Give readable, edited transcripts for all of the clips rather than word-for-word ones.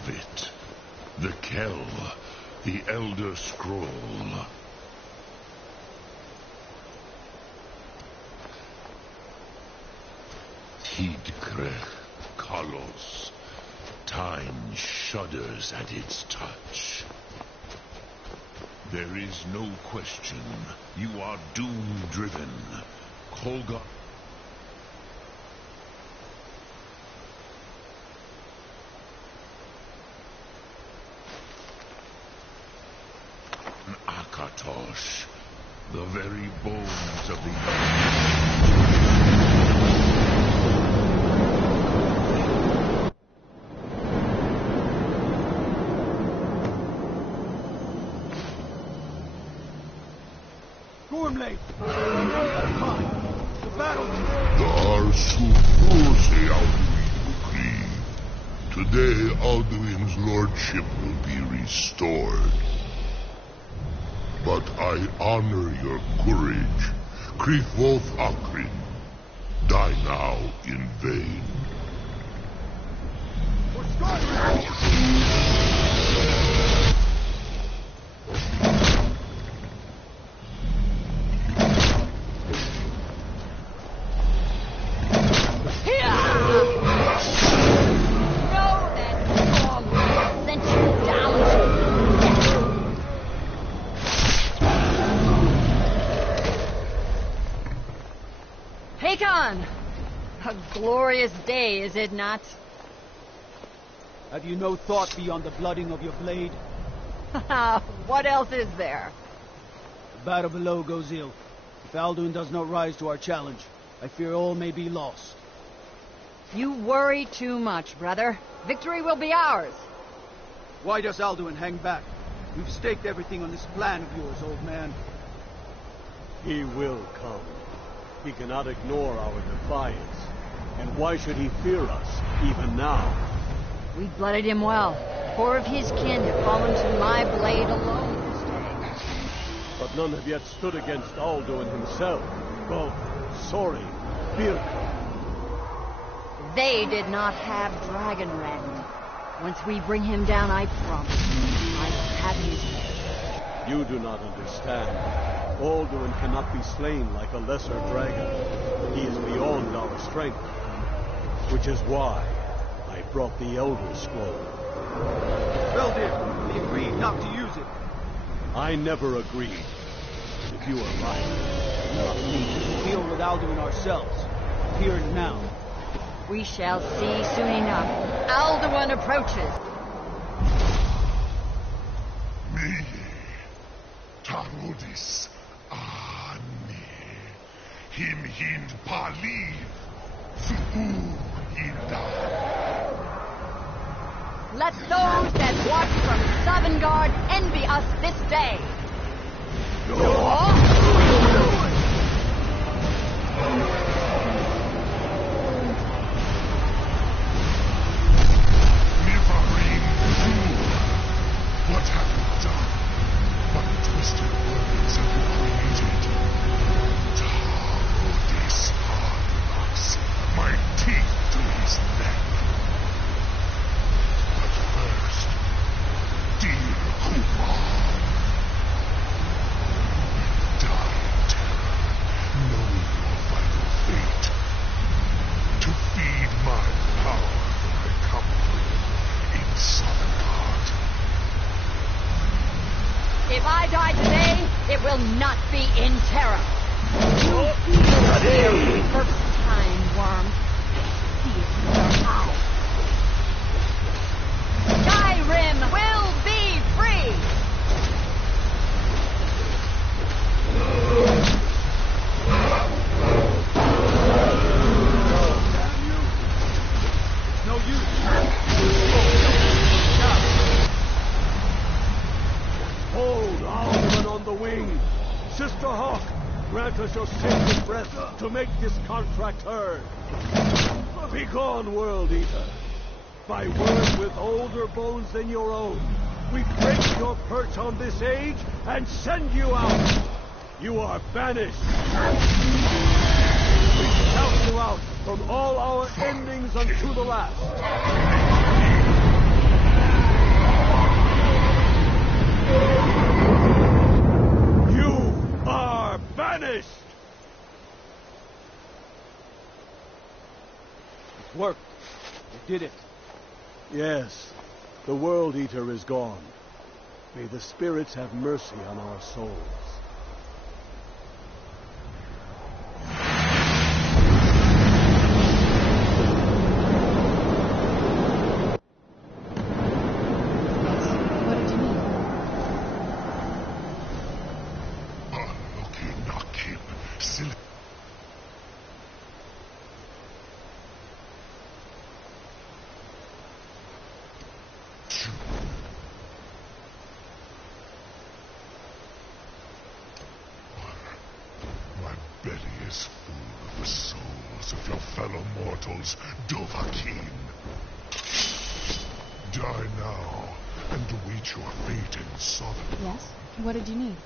have it. The Kell, the Elder Scroll. Hidkrech Kalos. Time shudders at its touch. There is no question. You are doom-driven. Kolga... Akatosh. The very bones of the... Gormley! The battle! Today, Alduin's lordship will be restored. But I honor your courage. Krithwolf Akrin. Die now in vain. For Skyrim! A glorious day, is it not? Have you no thought beyond the blooding of your blade? What else is there? The battle below goes ill. If Alduin does not rise to our challenge, I fear all may be lost. You worry too much, brother. Victory will be ours. Why does Alduin hang back? We've staked everything on this plan of yours, old man. He will come. He cannot ignore our defiance. And why should he fear us, even now? We blooded him well. 4 of his kin have fallen to my blade alone this day. But none have yet stood against Alduin himself. Both Sori, Birka. They did not have Dragonrend. Once we bring him down, I promise I have his head. You do not understand. Alduin cannot be slain like a lesser dragon. He is beyond our strength. Which is why I brought the Elder Scroll. Well, dear, we agreed not to use it. I never agreed. If you are right, we not need to deal with Alduin ourselves. Here and now. We shall see soon enough. Alduin approaches. Me, Tarudis, Ani, him hind paliv, fu'u hinda. Let those that watch from Sovngarde envy us this day. What have you done? What twisted words have you created? Tarudis unlocks my teeth to his neck. But first, dear Kumar, die in terror, knowing your final fate. To feed my power for recovery in Sovngarde. If I die today, it will not be in terror. First time, worm. See it with your eyes. Skyrim will be free! Damn you! It's no use. Hold Alduin on the wing. Sister Hawk, grant us your sacred breath to make this contract heard. Begone, World Eater. By word with older bones than your own, we break your perch on this age and send you out. You are banished. We shout you out from all our endings unto the last. did it. Yes, the World Eater is gone. May the spirits have mercy on our souls. What did you mean? Unlucky Nakim, silly. My belly is full of the souls of your fellow mortals, Dovahkiin. Die now, and await your fate in Sodom. Yes? What did you need?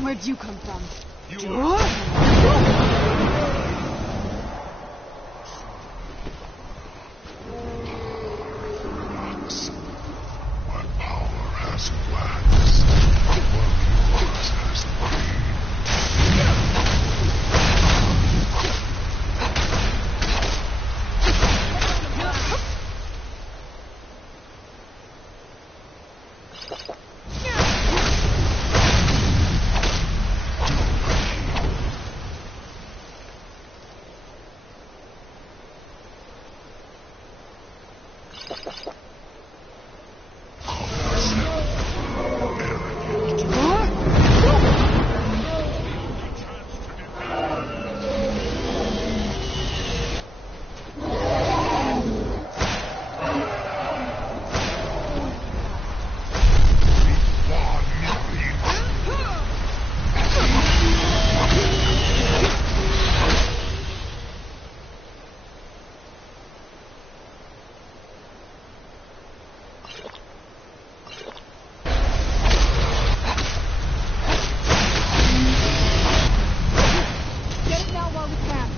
Where'd you come from? Relax. My power has waxed, while yours has waned. Get it now while we can.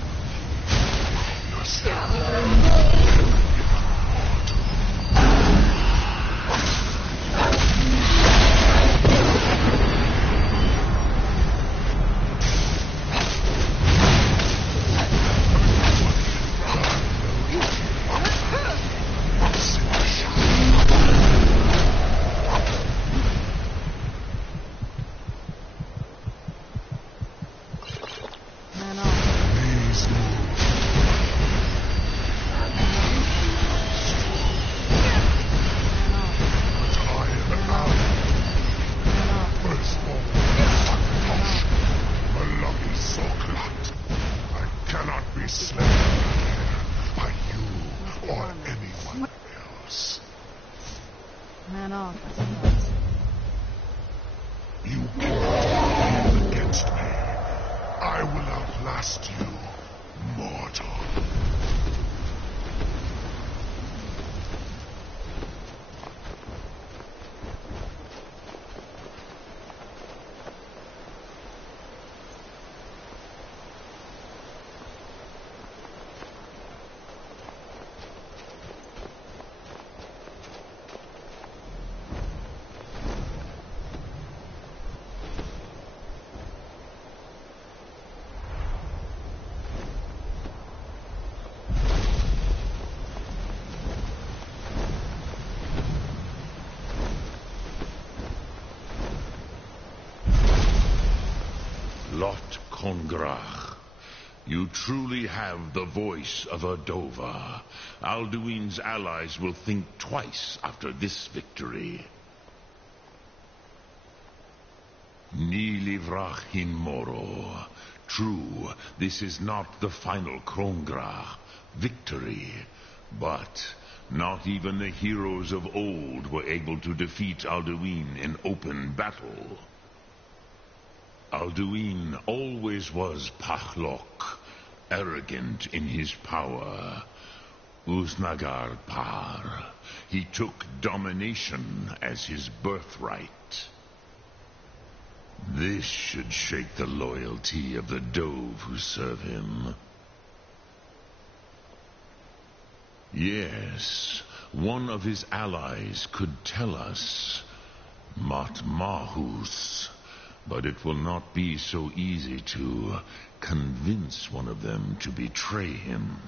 Man off. Please move. Man off. But I am out. Man off. Firstborn, Akatosh, Malaki Soklat. I cannot be slain here by you or anyone else. Man off, I suppose. You cannot prevail against me. I will outlast you, mortal. Lot Kongrach, you truly have the voice of a Dova. Alduin's allies will think twice after this victory. Ni livrach hin moro. True, this is not the final Kongrach victory, but not even the heroes of old were able to defeat Alduin in open battle. Alduin always was Pachlok, arrogant in his power. Uznagar Par. He took domination as his birthright. This should shake the loyalty of the Dove who serve him. Yes, one of his allies could tell us. Matmahus. But it will not be so easy to convince one of them to betray him.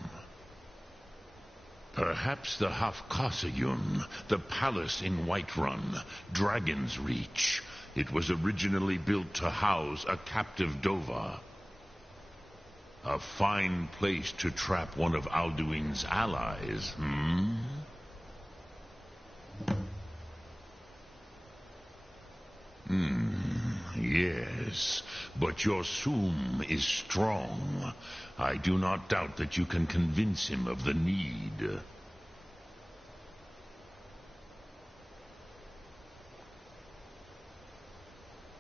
Perhaps the Hafkasayun, the palace in Whiterun, Dragon's Reach. It was originally built to house a captive Dova. A fine place to trap one of Alduin's allies, hmm? Yes, but your Soom is strong. I do not doubt that you can convince him of the need.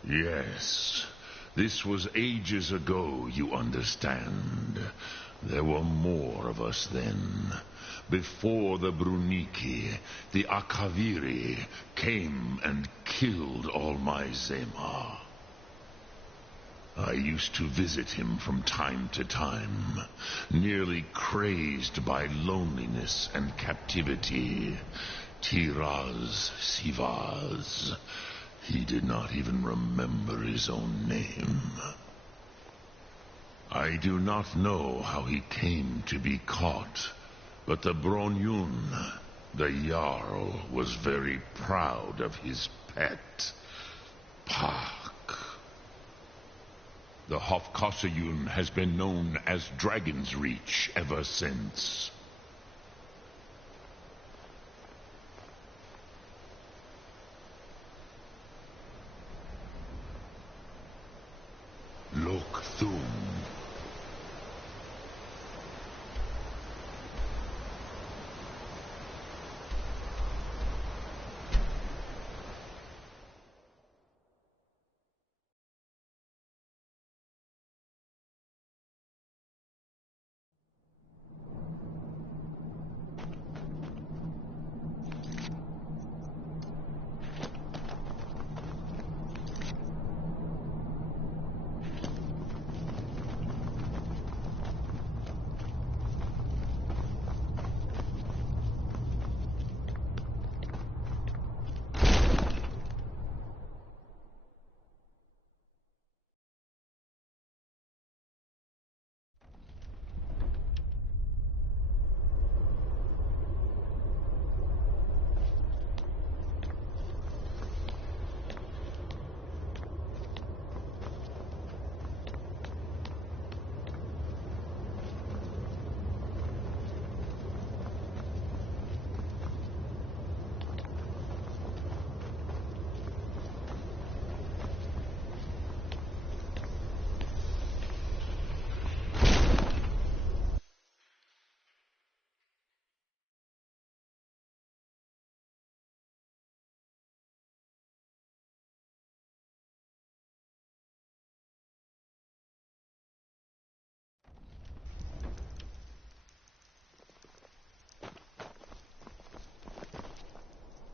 Yes, this was ages ago, you understand. There were more of us then. Before the Bruniki, the Akaviri came and killed all my Zema. I used to visit him from time to time, nearly crazed by loneliness and captivity. Tiraz Sivaz. He did not even remember his own name. I do not know how he came to be caught, but the Bronyun, the Jarl, was very proud of his pet, Pak. The Hofkosayun has been known as Dragon's Reach ever since. Look through.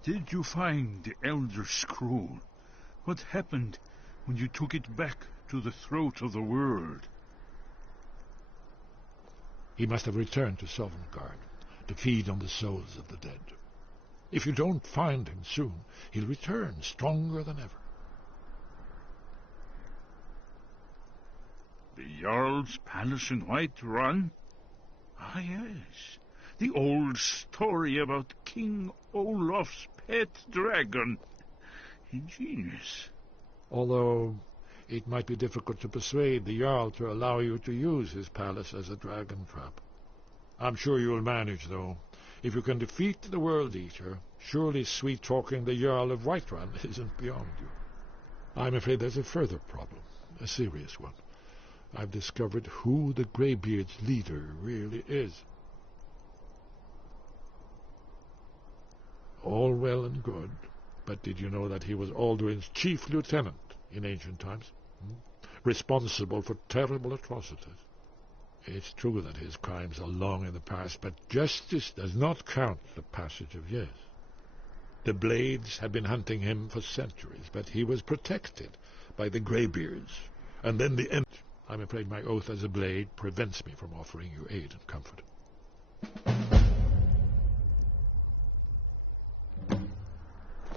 Did you find the Elder Scroll? What happened when you took it back to the throat of the world? He must have returned to Sovngarde to feed on the souls of the dead. If you don't find him soon, he'll return stronger than ever. The Jarl's palace in Whiterun? Ah, yes. The old story about King Olaf's pet dragon. Ingenious. Although it might be difficult to persuade the Jarl to allow you to use his palace as a dragon trap. I'm sure you'll manage, though. If you can defeat the World Eater, surely sweet-talking the Jarl of Whiterun isn't beyond you. I'm afraid there's a further problem, a serious one. I've discovered who the Greybeard's leader really is. All well and good, but did you know that he was Alduin's chief lieutenant in ancient times? Responsible for terrible atrocities. It's true that his crimes are long in the past, but justice does not count the passage of years. The Blades have been hunting him for centuries, but he was protected by the Greybeards. And then the end. I'm afraid my oath as a Blade prevents me from offering you aid and comfort.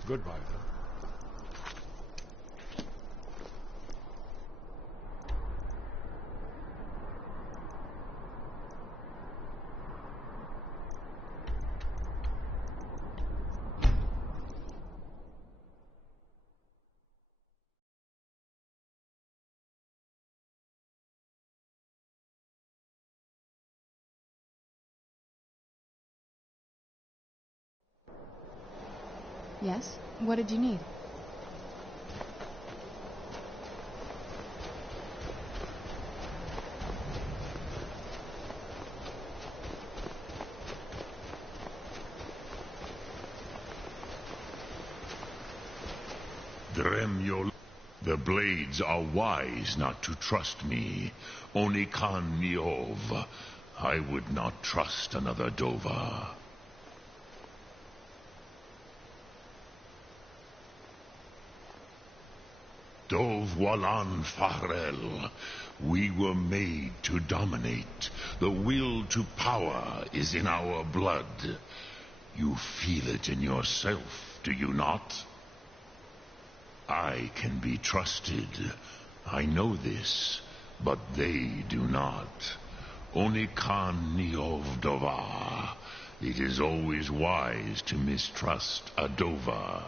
Goodbye, then. Yes? What did you need? Dremio, the blades are wise not to trust me. Onikan Niov, I would not trust another Dova. Dov Walan Farel, we were made to dominate. The will to power is in our blood. You feel it in yourself, do you not? I can be trusted. I know this, but they do not. Onikan Niov Dova. It is always wise to mistrust a Dova.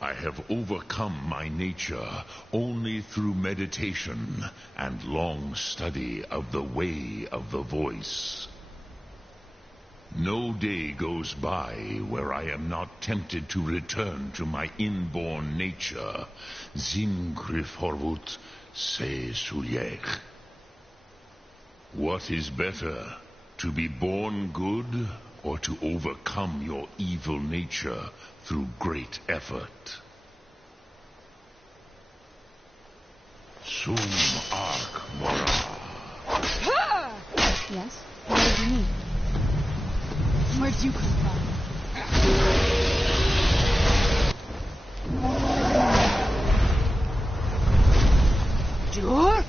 I have overcome my nature only through meditation and long study of the way of the voice. No day goes by where I am not tempted to return to my inborn nature. Zingriforvut se suliech. What is better, to be born good or to overcome your evil nature through great effort? Sum Ark Mora. Yes? What did you need? Where'd you come from? Dur?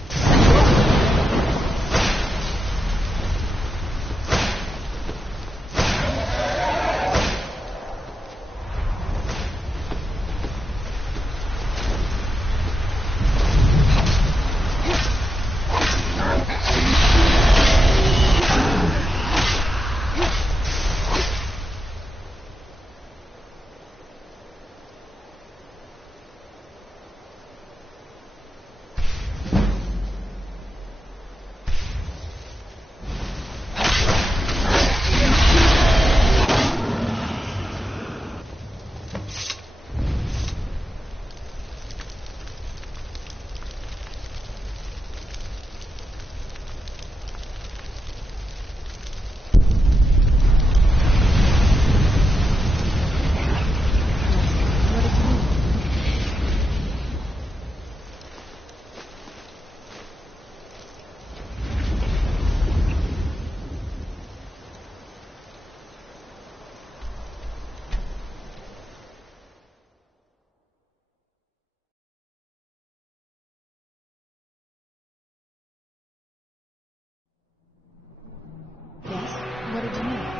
Yes? What did you need?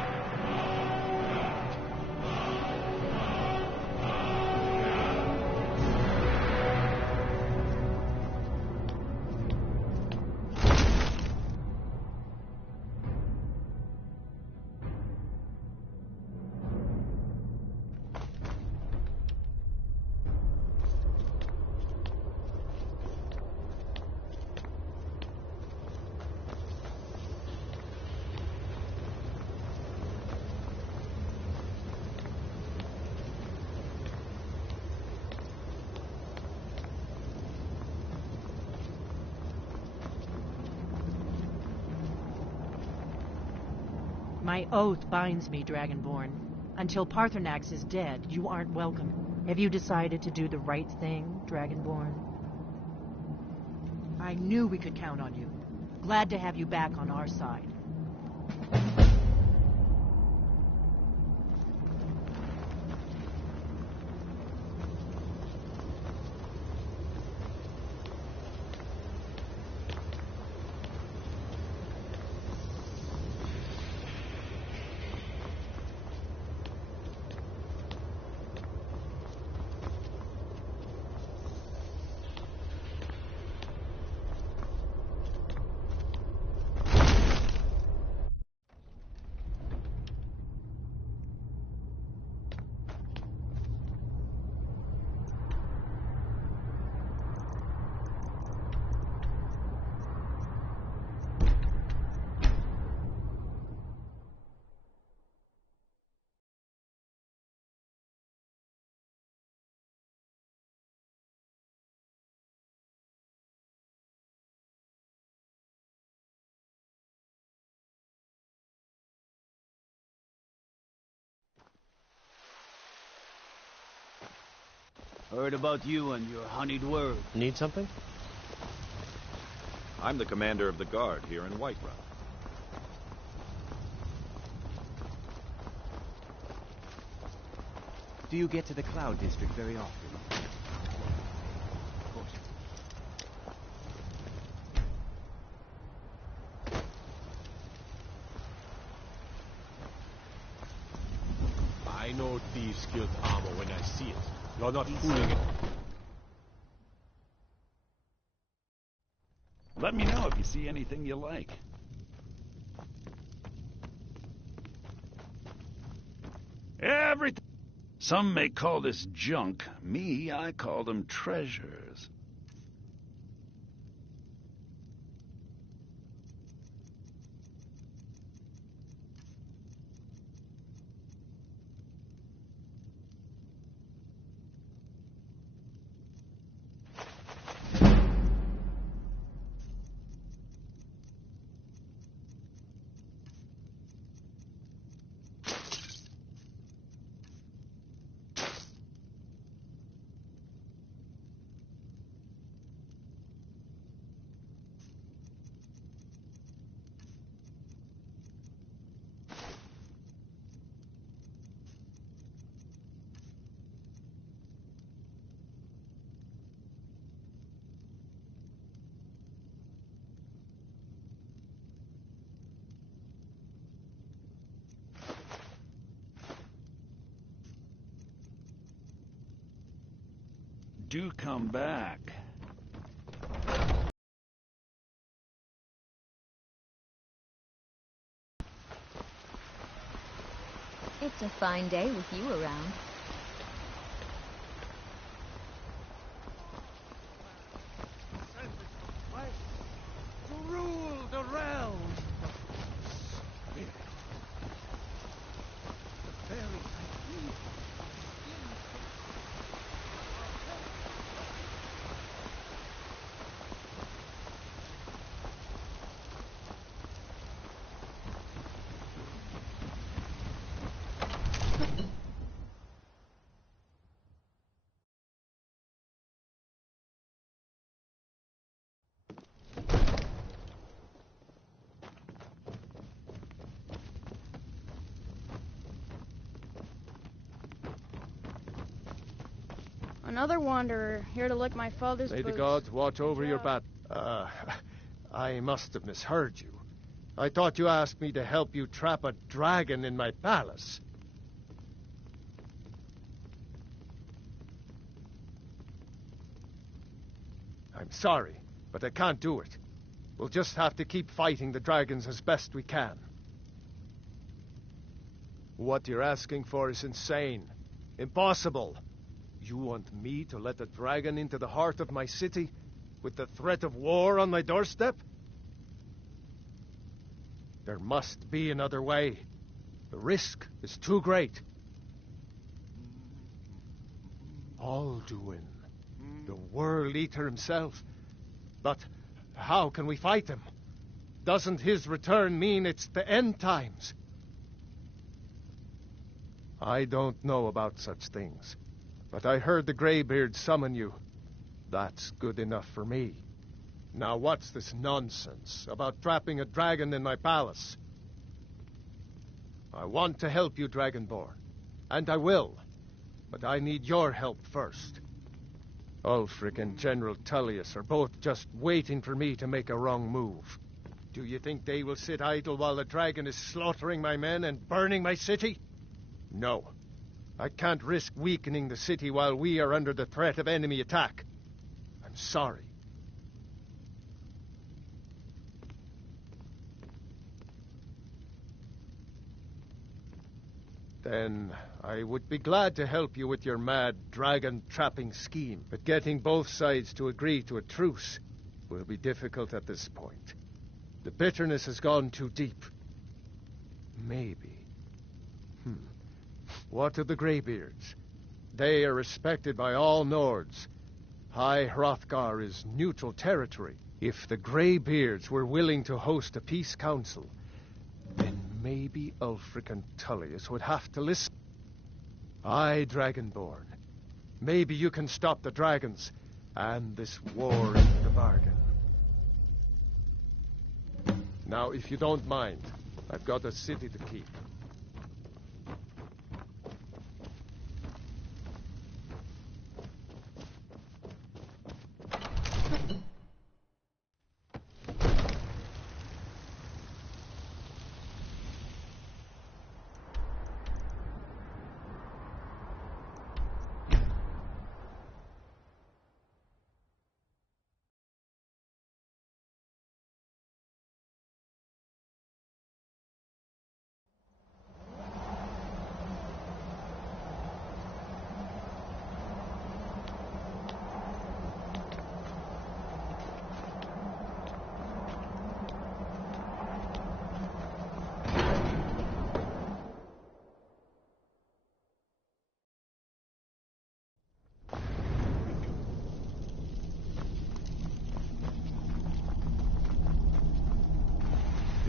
My oath binds me, Dragonborn. Until Parthenax is dead, you aren't welcome. Have you decided to do the right thing, Dragonborn? I knew we could count on you. Glad to have you back on our side. Heard about you and your honeyed word. Need something? I'm the commander of the guard here in Whiterun. Do you get to the Cloud District very often? Of course. I know thieves killed armor when I see it. You're not fooling it. Let me know if you see anything you like. Everything. Some may call this junk. Me, I call them treasures. Do come back. It's a fine day with you around. To rule the realm. The very idea. Another wanderer, here to lick my father's May boots. the gods watch over your job. bat. I must have misheard you. I thought you asked me to help you trap a dragon in my palace. I'm sorry, but I can't do it. We'll just have to keep fighting the dragons as best we can. What you're asking for is insane. Impossible. You want me to let a dragon into the heart of my city, with the threat of war on my doorstep? There must be another way. The risk is too great. Alduin, the World Eater himself. But how can we fight him? Doesn't his return mean it's the end times? I don't know about such things. But I heard the Greybeard summon you. That's good enough for me. Now what's this nonsense about trapping a dragon in my palace? I want to help you, Dragonborn. And I will. But I need your help first. Ulfric and General Tullius are both just waiting for me to make a wrong move. Do you think they will sit idle while the dragon is slaughtering my men and burning my city? No. I can't risk weakening the city while we are under the threat of enemy attack. I'm sorry. Then I would be glad to help you with your mad dragon-trapping scheme, but getting both sides to agree to a truce will be difficult at this point. The bitterness has gone too deep. Maybe. What of the Greybeards? They are respected by all Nords. High Hrothgar is neutral territory. If the Greybeards were willing to host a peace council, then maybe Ulfric and Tullius would have to listen. Aye, Dragonborn. maybe you can stop the dragons and this war in the bargain. Now, if you don't mind, I've got a city to keep.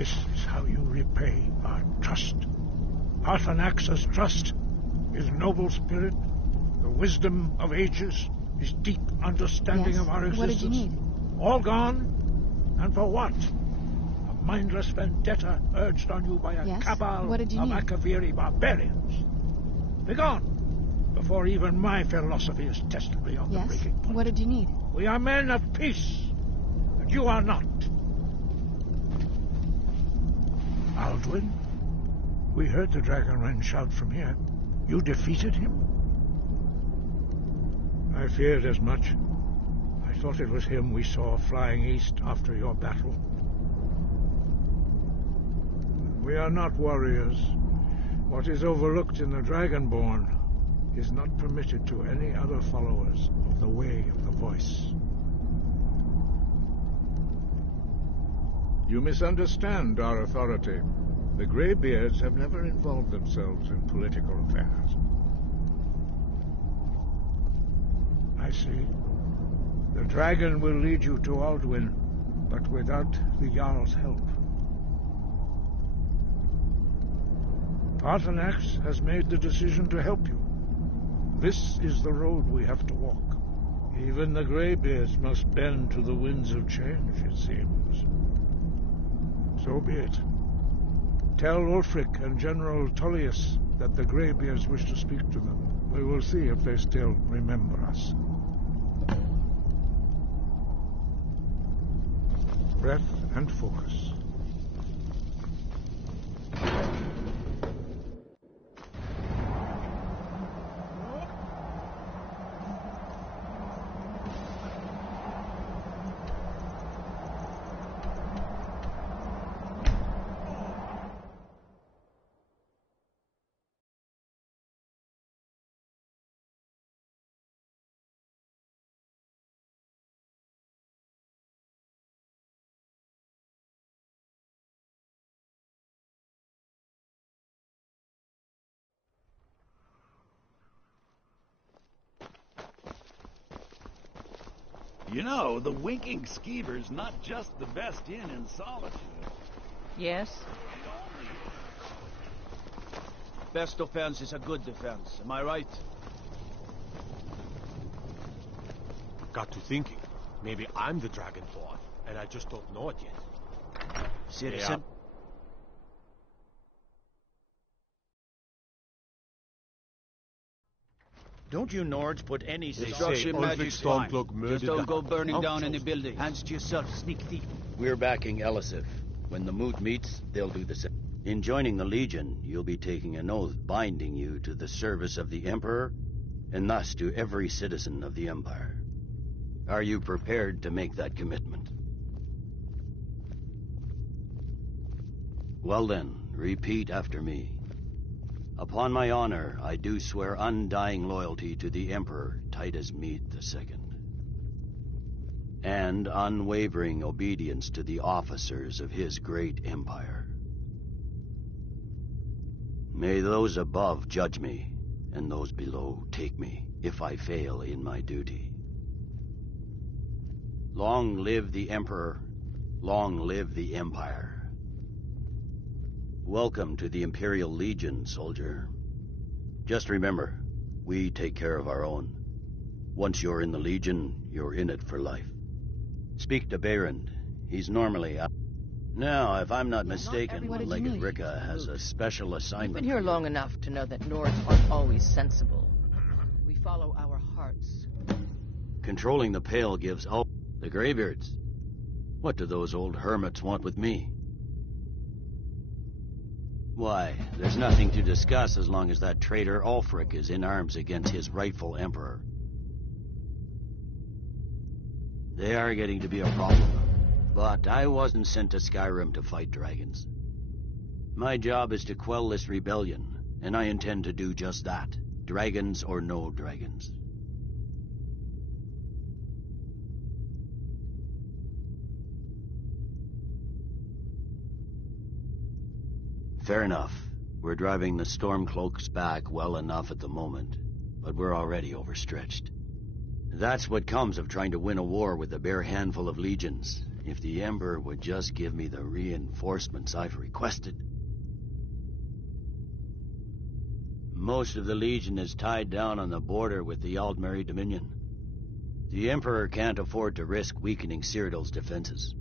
This is how you repay our trust. Parthenax's trust, his noble spirit, the wisdom of ages, his deep understanding of our existence. What did you need? All gone? And for what? A mindless vendetta urged on you by a cabal What did you of need? Akaviri barbarians. Begone, before even my philosophy is tested beyond the breaking point. What did you need? We are men of peace, and you are not. Alduin, we heard the Dragonren shout from here. You defeated him? I feared as much. I thought it was him we saw flying east after your battle. We are not warriors. What is overlooked in the Dragonborn is not permitted to any other followers of the Way of the Voice. You misunderstand our authority. The Greybeards have never involved themselves in political affairs. I see. The dragon will lead you to Alduin, but without the Jarl's help. Parthenax has made the decision to help you. This is the road we have to walk. Even the Greybeards must bend to the winds of change, it seems. So be it. Tell Ulfric and General Tullius that the Greybeards wish to speak to them. We will see if they still remember us. Breath and focus. You know, the Winking Skeever's not just the best inn in Solitude. Yes? Best defense is a good defense, am I right? Got to thinking. Maybe I'm the Dragonborn, and I just don't know it yet. Citizen? Don't you Nords put any Destruction magic's fine. Just don't go burning down any building. Hands to yourself, sneak thief. We're backing Elisif. When the moot meets, they'll do the same. In joining the Legion, you'll be taking an oath binding you to the service of the Emperor, and thus to every citizen of the Empire. Are you prepared to make that commitment? Well then, repeat after me. Upon my honor, I do swear undying loyalty to the Emperor Titus Mede II, and unwavering obedience to the officers of his great empire. May those above judge me, and those below take me, if I fail in my duty. Long live the Emperor, long live the Empire. Welcome to the Imperial Legion, soldier. Just remember, we take care of our own. Once you're in the Legion, you're in it for life. Speak to Behrend. He's normally out. Now, if I'm not mistaken, Legate Rika has a special assignment. I've been here long enough to know that Nords aren't always sensible. We follow our hearts. Controlling the Pale gives all the Greybeards. What do those old hermits want with me? Why, there's nothing to discuss as long as that traitor Ulfric is in arms against his rightful emperor. They are getting to be a problem. But I wasn't sent to Skyrim to fight dragons. My job is to quell this rebellion, and I intend to do just that. Dragons or no dragons. Fair enough. We're driving the Stormcloaks back well enough at the moment, but we're already overstretched. That's what comes of trying to win a war with a bare handful of legions. If the Emperor would just give me the reinforcements I've requested. Most of the Legion is tied down on the border with the Aldmeri Dominion. The Emperor can't afford to risk weakening Cyrodiil's defenses.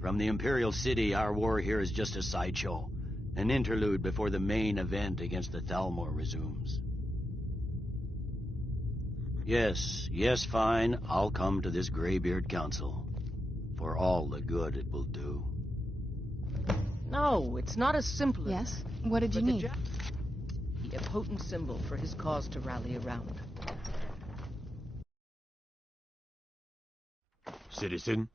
From the Imperial City, our war here is just a sideshow. An interlude before the main event against the Thalmor resumes. Yes, fine. I'll come to this Greybeard Council. For all the good it will do. No, it's not as simple as Yes? What did you need? Be a potent symbol for his cause to rally around. Citizen?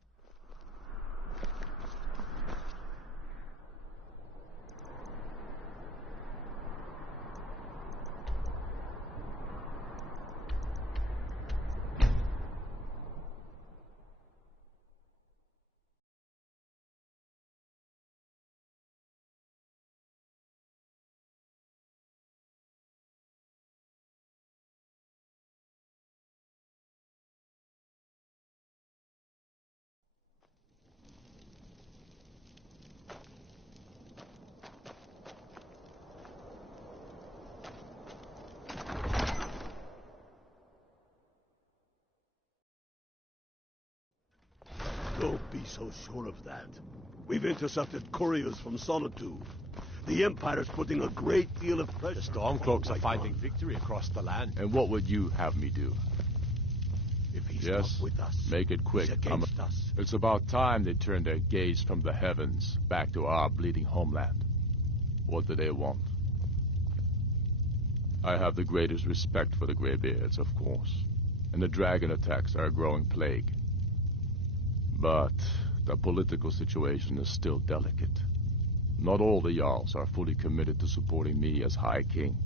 Don't be so sure of that. We've intercepted couriers from Solitude. The Empire's putting a great deal of pressure. The Stormcloaks are finding victory across the land. And what would you have me do? If he's Yes, not with us, make it quick. he's against us. It's about time they turned their gaze from the heavens back to our bleeding homeland. What do they want? I have the greatest respect for the Greybeards, of course, and the dragon attacks are a growing plague. But the political situation is still delicate. Not all the Jarls are fully committed to supporting me as High King.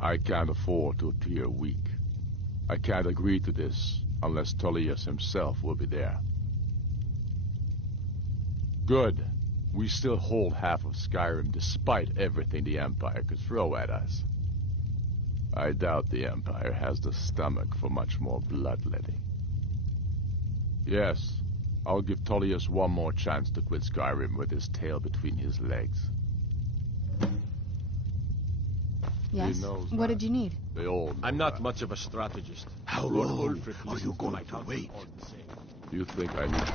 I can't afford to appear weak. I can't agree to this unless Tullius himself will be there. Good. We still hold half of Skyrim despite everything the Empire could throw at us. I doubt the Empire has the stomach for much more bloodletting. Yes, I'll give Tullius one more chance to quit Skyrim with his tail between his legs. Yes? What did you need? They all know I'm not much of a strategist. How Lord long Ulfric are listens you to going my to counsel wait? all the same. You think I need...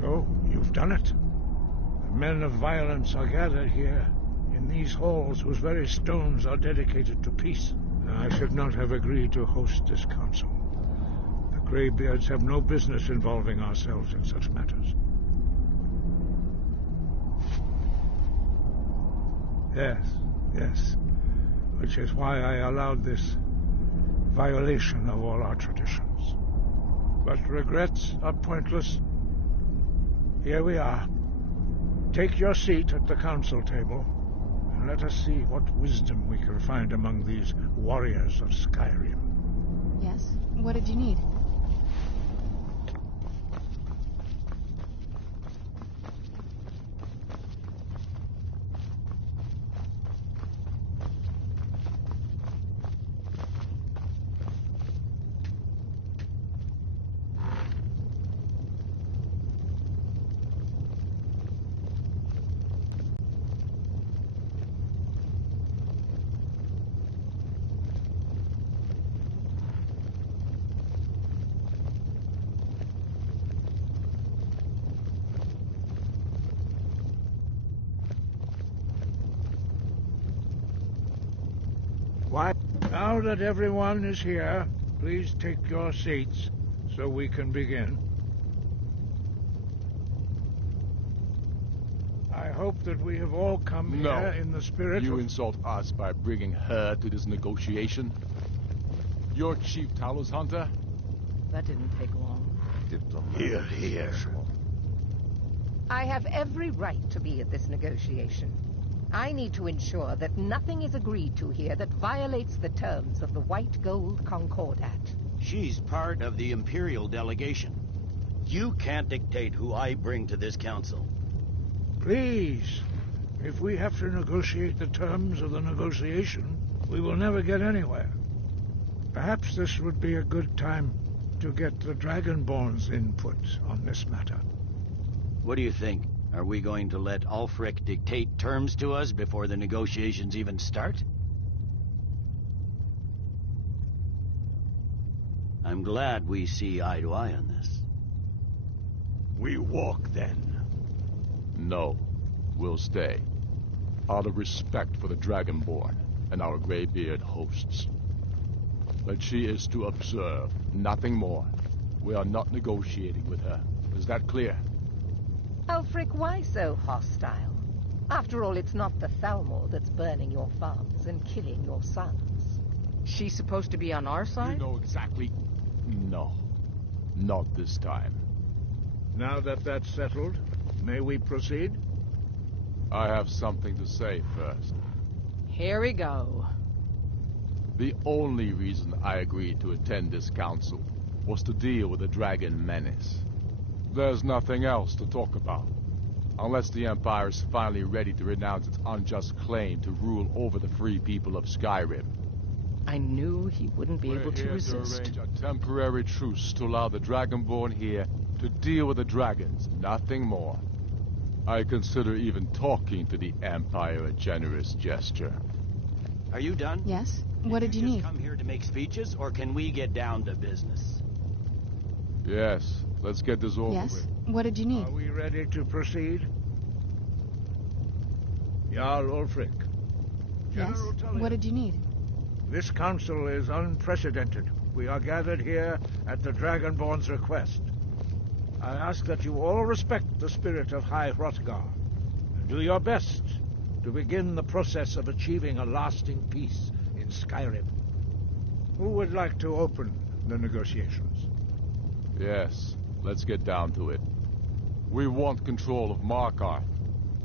So, you've done it. The men of violence are gathered here, in these halls whose very stones are dedicated to peace. I should not have agreed to host this council. The Greybeards have no business involving ourselves in such matters. Yes. Which is why I allowed this violation of all our traditions. But regrets are pointless. Here we are. Take your seat at the council table, and let us see what wisdom we can find among these warriors of Skyrim. Yes? What did you need? Why, now that everyone is here, please take your seats so we can begin. I hope that we have all come here in the spirit You of... insult us by bringing her to this negotiation? You're Chief Talos Hunter? That didn't take long. Here. I have every right to be at this negotiation. I need to ensure that nothing is agreed to here that violates the terms of the White Gold Concordat. She's part of the Imperial delegation. You can't dictate who I bring to this council. Please, if we have to negotiate the terms of the negotiation, we will never get anywhere. Perhaps this would be a good time to get the Dragonborn's input on this matter. What do you think? Are we going to let Ulfric dictate terms to us before the negotiations even start? I'm glad we see eye to eye on this. We walk, then. No. We'll stay. Out of respect for the Dragonborn and our Greybeard hosts. But she is to observe, nothing more. We are not negotiating with her. Is that clear? Ulfric, why so hostile? After all, it's not the Thalmor that's burning your farms and killing your sons. She's supposed to be on our side? You know exactly... No. Not this time. Now that that's settled, may we proceed? I have something to say first. Here we go. The only reason I agreed to attend this council was to deal with the dragon menace. There's nothing else to talk about. Unless the Empire is finally ready to renounce its unjust claim to rule over the free people of Skyrim. I knew he wouldn't be able to resist. We're here to arrange a temporary truce to allow the Dragonborn here to deal with the dragons, nothing more. I consider even talking to the Empire a generous gesture. Are you done? Yes? What did you need? Come here to make speeches, or can we get down to business? Yes, let's get this over Yes? with. What did you need? Are we ready to proceed? Jarl Ulfric. Yes? What did you need? This council is unprecedented. We are gathered here at the Dragonborn's request. I ask that you all respect the spirit of High Hrothgar, and do your best to begin the process of achieving a lasting peace in Skyrim. Who would like to open the negotiations? Yes, let's get down to it. We want control of Markarth.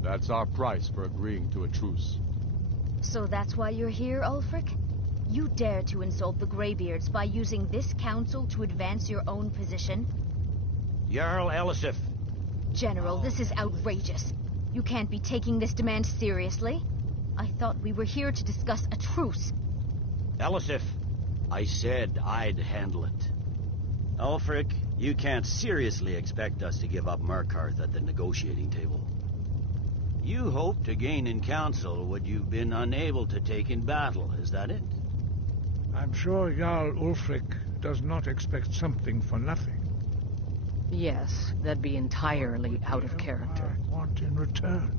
That's our price for agreeing to a truce. So that's why you're here, Ulfric? You dare to insult the Greybeards by using this council to advance your own position? Jarl Elisif. General, this is outrageous. You can't be taking this demand seriously. I thought we were here to discuss a truce. Elisif, I said I'd handle it. Ulfric, you can't seriously expect us to give up Markarth at the negotiating table. You hope to gain in council what you've been unable to take in battle, is that it? I'm sure Jarl Ulfric does not expect something for nothing. Yes, that'd be entirely out of character. I want in return.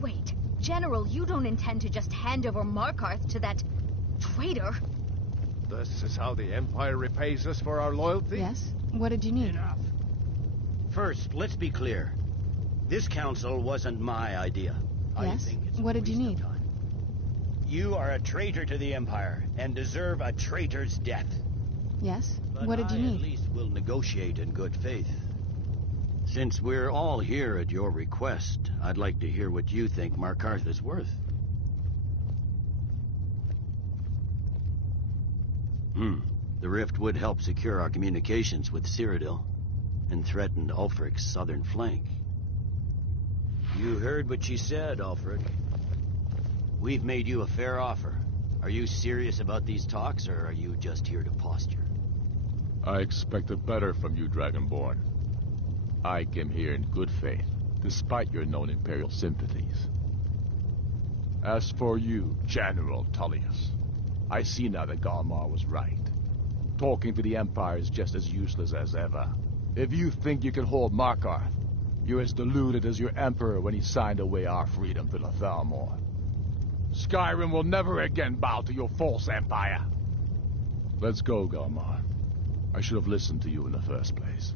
Wait, General, you don't intend to just hand over Markarth to that traitor? This is how the Empire repays us for our loyalty? Yes? What did you need? Enough. First, let's be clear. This council wasn't my idea. Yes? What did you need? You are a traitor to the Empire, and deserve a traitor's death. Yes? But What did you I need? at least will negotiate in good faith. Since we're all here at your request, I'd like to hear what you think Markarth is worth. The rift would help secure our communications with Cyrodiil, and threatened Ulfric's southern flank. You heard what she said, Ulfric. We've made you a fair offer. Are you serious about these talks, or are you just here to posture? I expected better from you, Dragonborn. I came here in good faith, despite your known Imperial sympathies. As for you, General Tullius, I see now that Galmar was right. Talking to the Empire is just as useless as ever. If you think you can hold Markarth, you're as deluded as your Emperor when he signed away our freedom to the Thalmor. Skyrim will never again bow to your false empire. Let's go, Galmar. I should have listened to you in the first place.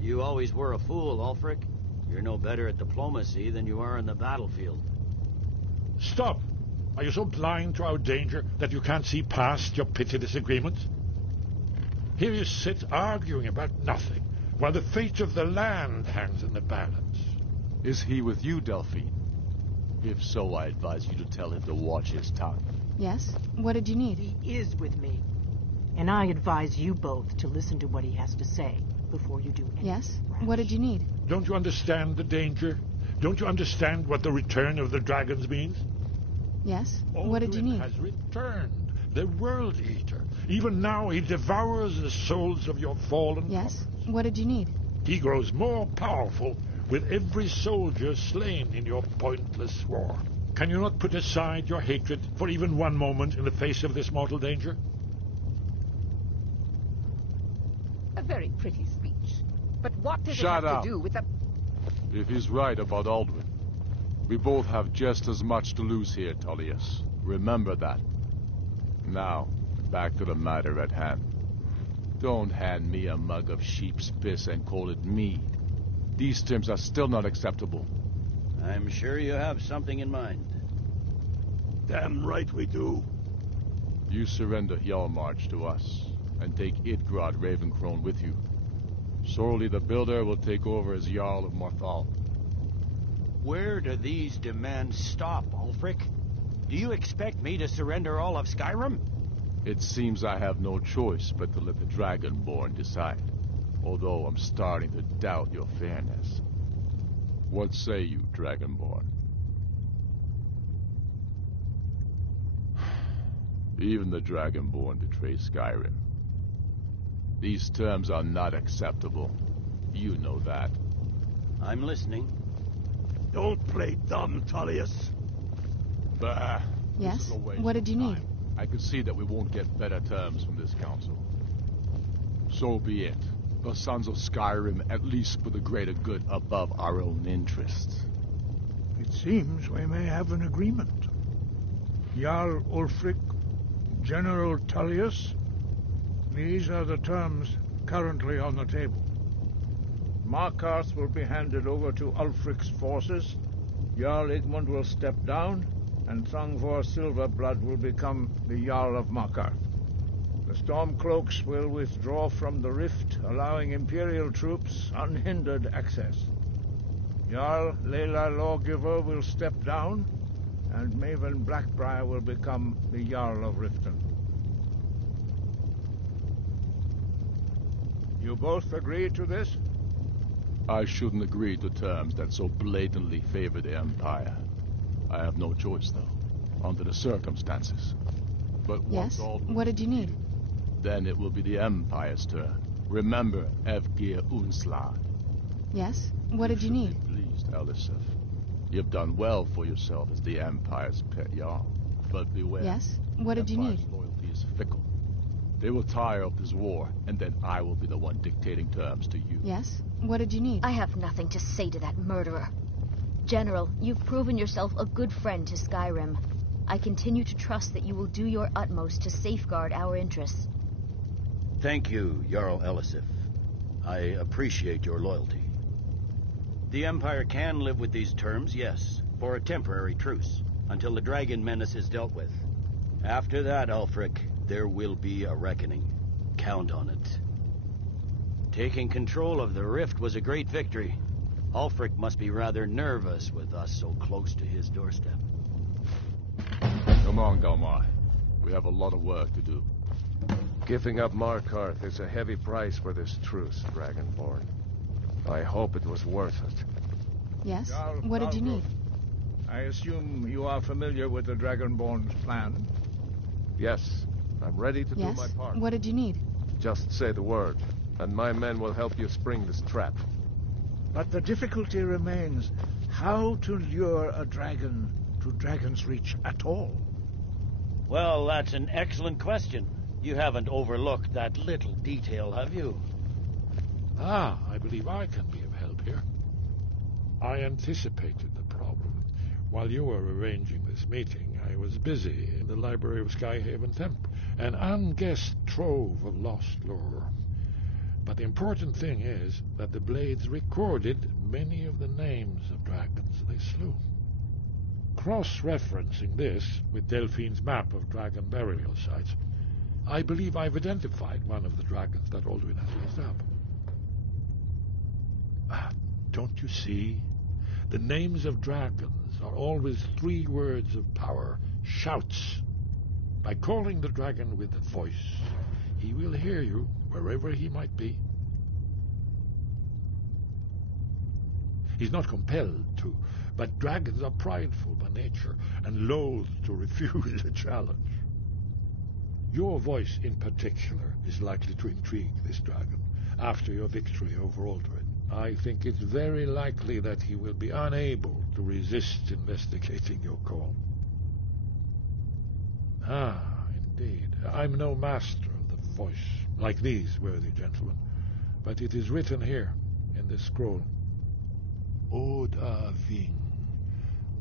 You always were a fool, Ulfric. You're no better at diplomacy than you are in the battlefield. Stop! Are you so blind to our danger that you can't see past your petty disagreements? Here you sit arguing about nothing, while the fate of the land hangs in the balance. Is he with you, Delphine? If so, I advise you to tell him to watch his tongue. Yes? What did you need? He is with me. And I advise you both to listen to what he has to say before you do anything. Yes? rash. What did you need? Don't you understand the danger? Don't you understand what the return of the dragons means? Yes? What did you Alduin need? has returned, the World Eater. Even now he devours the souls of your fallen Yes? brothers. What did you need? He grows more powerful with every soldier slain in your pointless war. Can you not put aside your hatred for even one moment in the face of this mortal danger? A very pretty speech. But what does Shut it have up. to do with the... If he's right about Alduin, we both have just as much to lose here, Tullius. Remember that. Now, back to the matter at hand. Don't hand me a mug of sheep's piss and call it mead. These terms are still not acceptable. I'm sure you have something in mind. Damn right we do. You surrender Hjalmarch to us, and take Idgrod Ravencrone with you. Sorli the Builder will take over as Jarl of Morthal. Where do these demands stop, Ulfric? Do you expect me to surrender all of Skyrim? It seems I have no choice but to let the Dragonborn decide, although I'm starting to doubt your fairness. What say you, Dragonborn? Even the Dragonborn betray Skyrim. These terms are not acceptable. You know that. I'm listening. Don't play dumb, Tullius. Bah. Yes? This is a waste What did you of need? time. I can see that we won't get better terms from this council. So be it. The Sons of Skyrim at least put the greater good above our own interests. It seems we may have an agreement. Jarl Ulfric, General Tullius, these are the terms currently on the table. Markarth will be handed over to Ulfric's forces, Jarl Igmund will step down, and Thongvor Silverblood will become the Jarl of Markarth. The Stormcloaks will withdraw from the rift, allowing Imperial troops unhindered access. Jarl Leila Lawgiver will step down, and Maven Blackbriar will become the Jarl of Riften. You both agree to this? I shouldn't agree to terms that so blatantly favor the Empire. I have no choice, though, under the circumstances. But once Yes? all What did you need? then it will be the Empire's turn. Remember, Evgir Unslad. Yes? What did you need? Pleased, Elisif. You've done well for yourself as the Empire's pet Jarl. But beware. Yes? What did you Empire's need? loyalty is fickle. They will tire of this war, and then I will be the one dictating terms to you. Yes? What did you need? I have nothing to say to that murderer. General, you've proven yourself a good friend to Skyrim. I continue to trust that you will do your utmost to safeguard our interests. Thank you, Jarl Elisif. I appreciate your loyalty. The Empire can live with these terms, yes, for a temporary truce, until the dragon menace is dealt with. After that, Ulfric, there will be a reckoning. Count on it. Taking control of the rift was a great victory. Ulfric must be rather nervous with us so close to his doorstep. Come on, Galmar. We have a lot of work to do. Giving up Markarth is a heavy price for this truce, Dragonborn. I hope it was worth it. Yes? What did you need? I assume you are familiar with the Dragonborn's plan? Yes. I'm ready to do my part. What did you need? Just say the word, and my men will help you spring this trap. But the difficulty remains how to lure a dragon to Dragon's Reach at all. Well, that's an excellent question. You haven't overlooked that little detail, have you? Ah, I believe I can be of help here. I anticipated the problem. While you were arranging this meeting, I was busy in the library of Skyhaven Temple, an unguessed trove of lost lore. But the important thing is that the Blades recorded many of the names of dragons they slew. Cross-referencing this with Delphine's map of dragon burial sites, I believe I've identified one of the dragons that Alduin has raised up. Don't you see? The names of dragons are always 3 words of power, shouts. By calling the dragon with the voice, he will hear you wherever he might be. He's not compelled to, but dragons are prideful by nature and loath to refuse a challenge. Your voice in particular is likely to intrigue this dragon after your victory over Alduin. I think it's very likely that he will be unable to resist investigating your call. Ah, indeed. I'm no master of the voice, like these worthy gentlemen, but it is written here in this scroll. Oda Ving,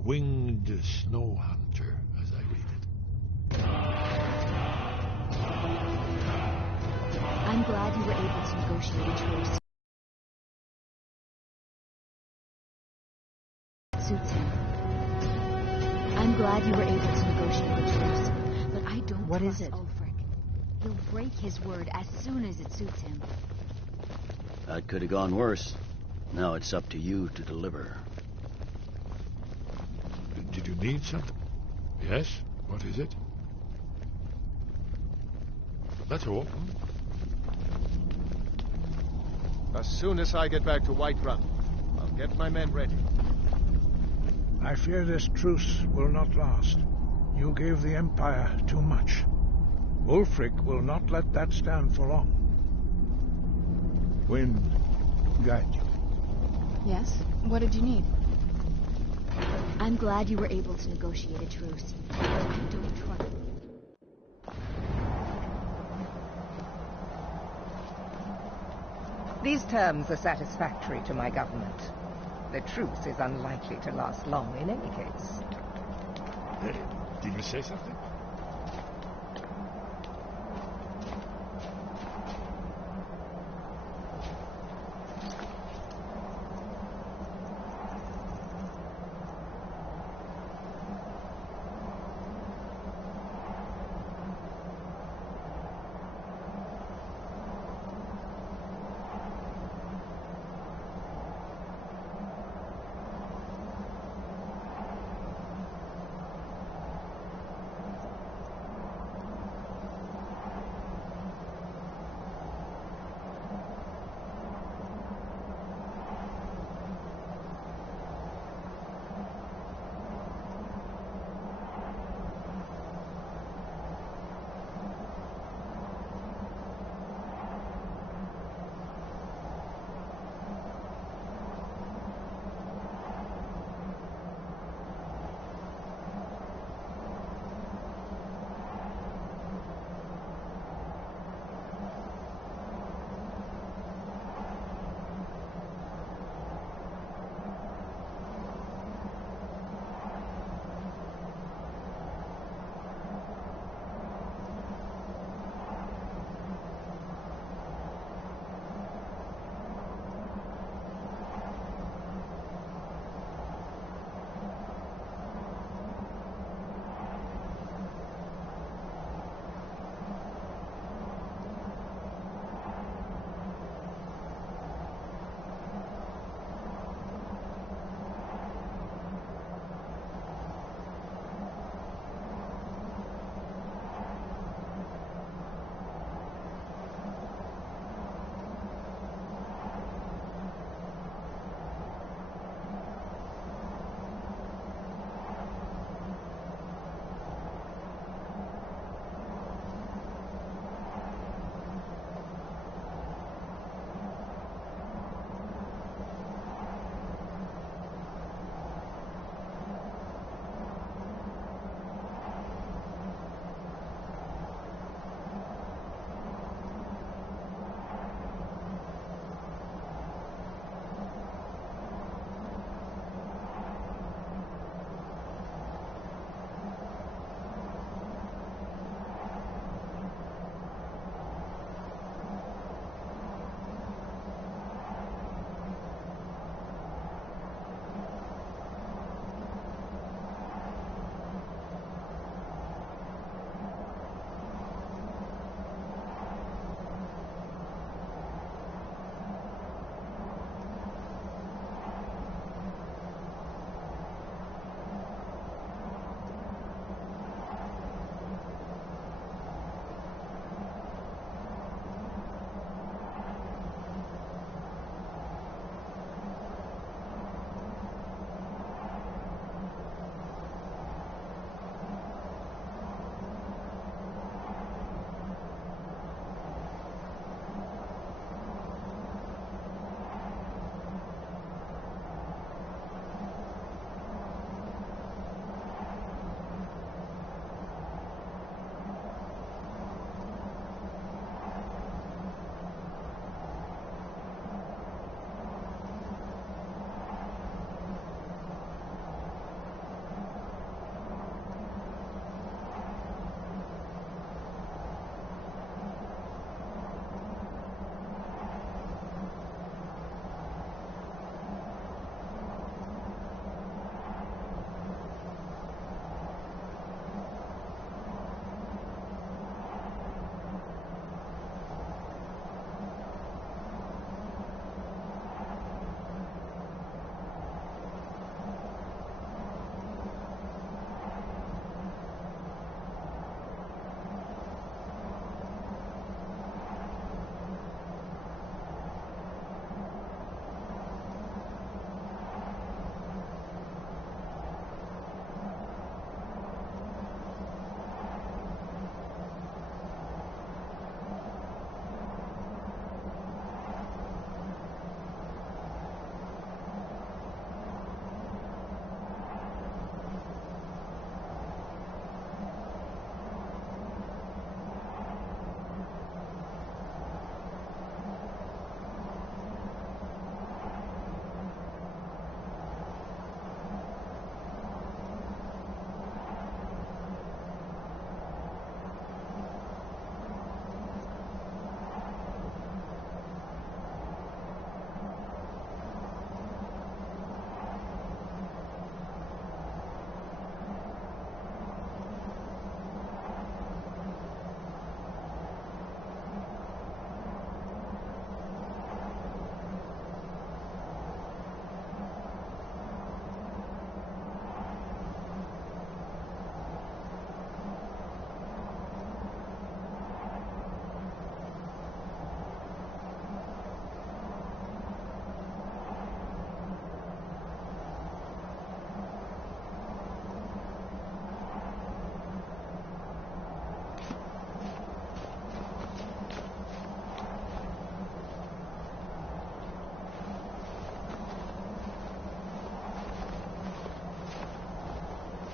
winged snow hunter, as I read it. I'm glad you were able to negotiate a truce. Suits him. I'm glad you were able to negotiate a truce, but I don't trust Ulfric. He'll break his word as soon as it suits him. That could have gone worse. Now it's up to you to deliver. Did you need something? Yes? What is it? That's all. As soon as I get back to Whiterun, I'll get my men ready. I fear this truce will not last. You gave the Empire too much. Ulfric will not let that stand for long. Wind, guide you. Yes? What did you need? I'm glad you were able to negotiate a truce. I don't trust. These terms are satisfactory to my government. The truce is unlikely to last long in any case. Did you say something?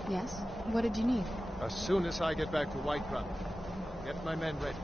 Yes? What did you need? As soon as I get back to Whiterun, get my men ready.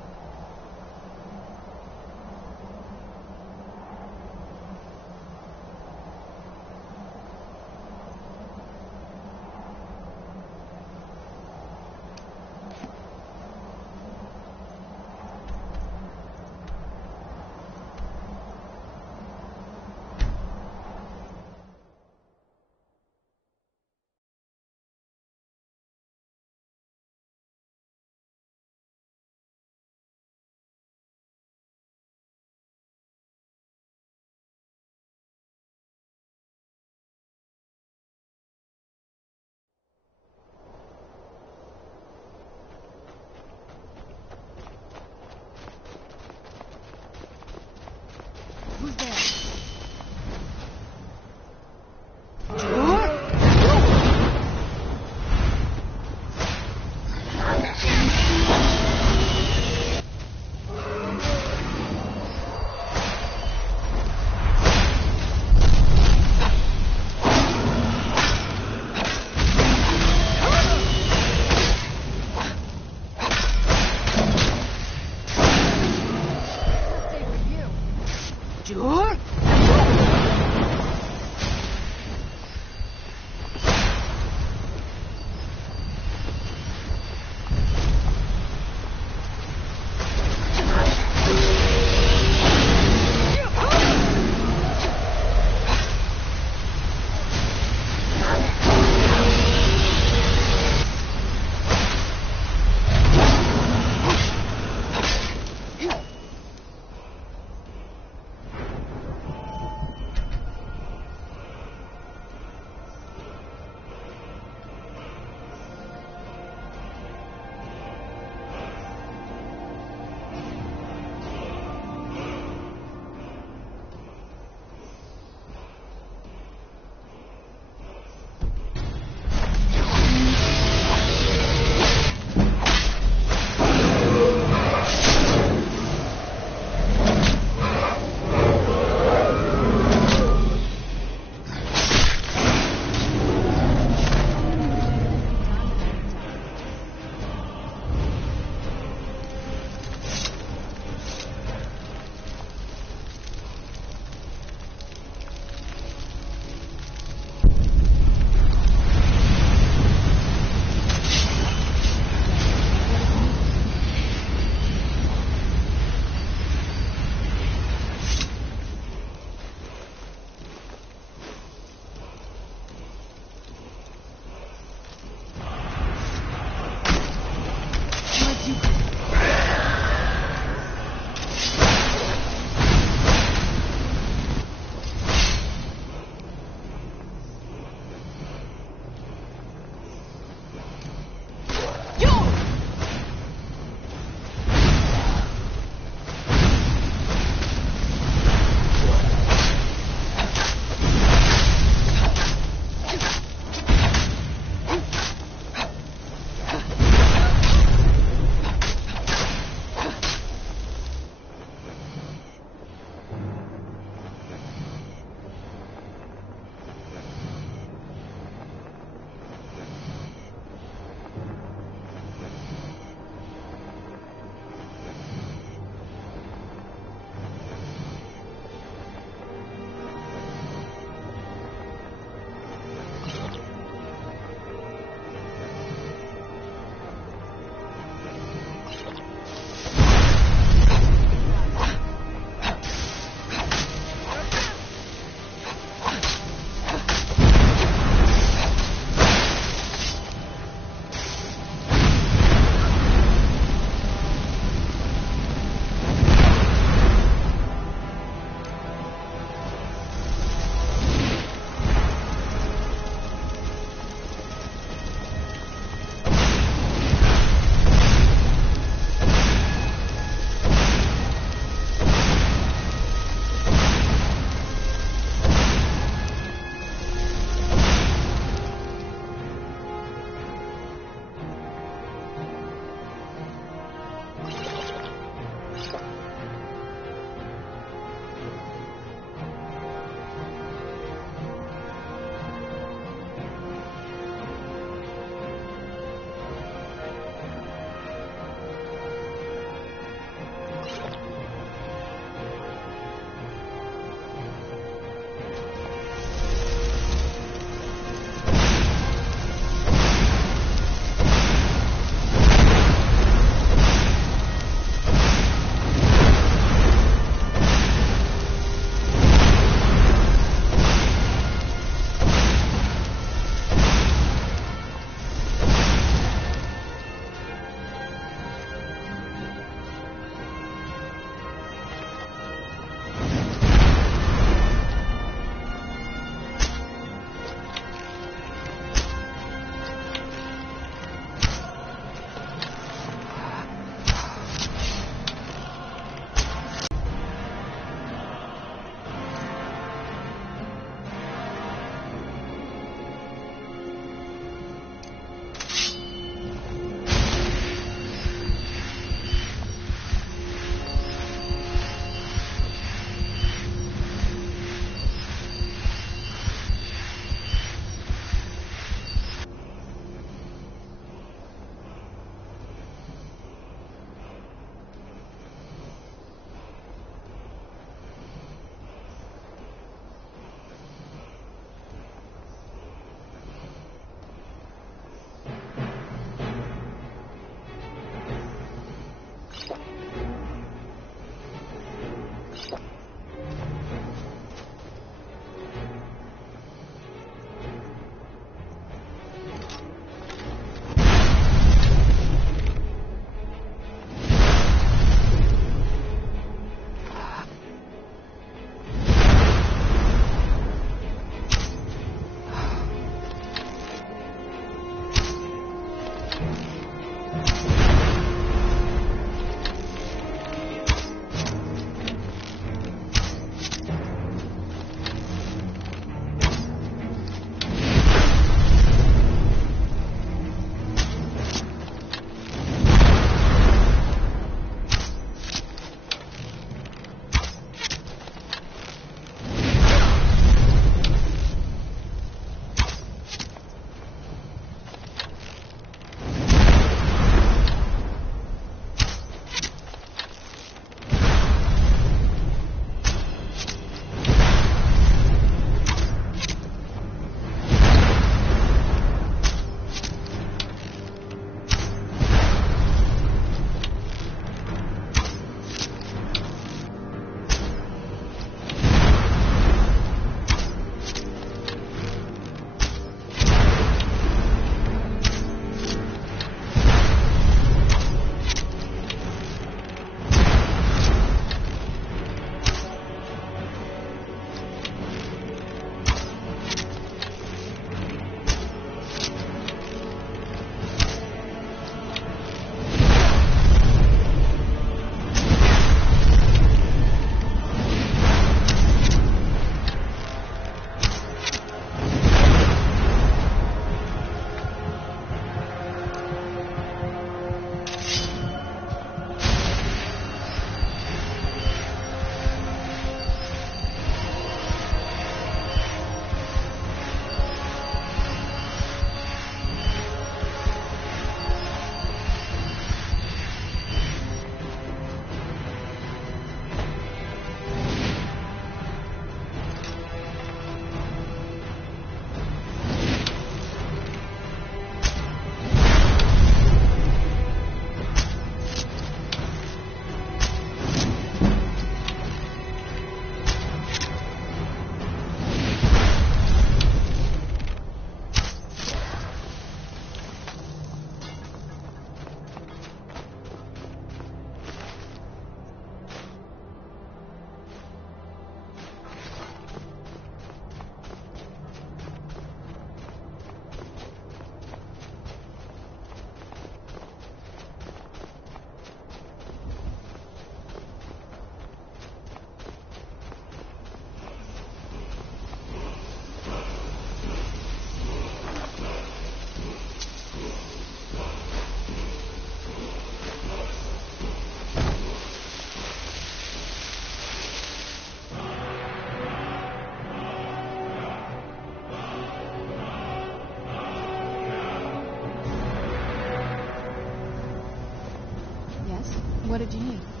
What did you need?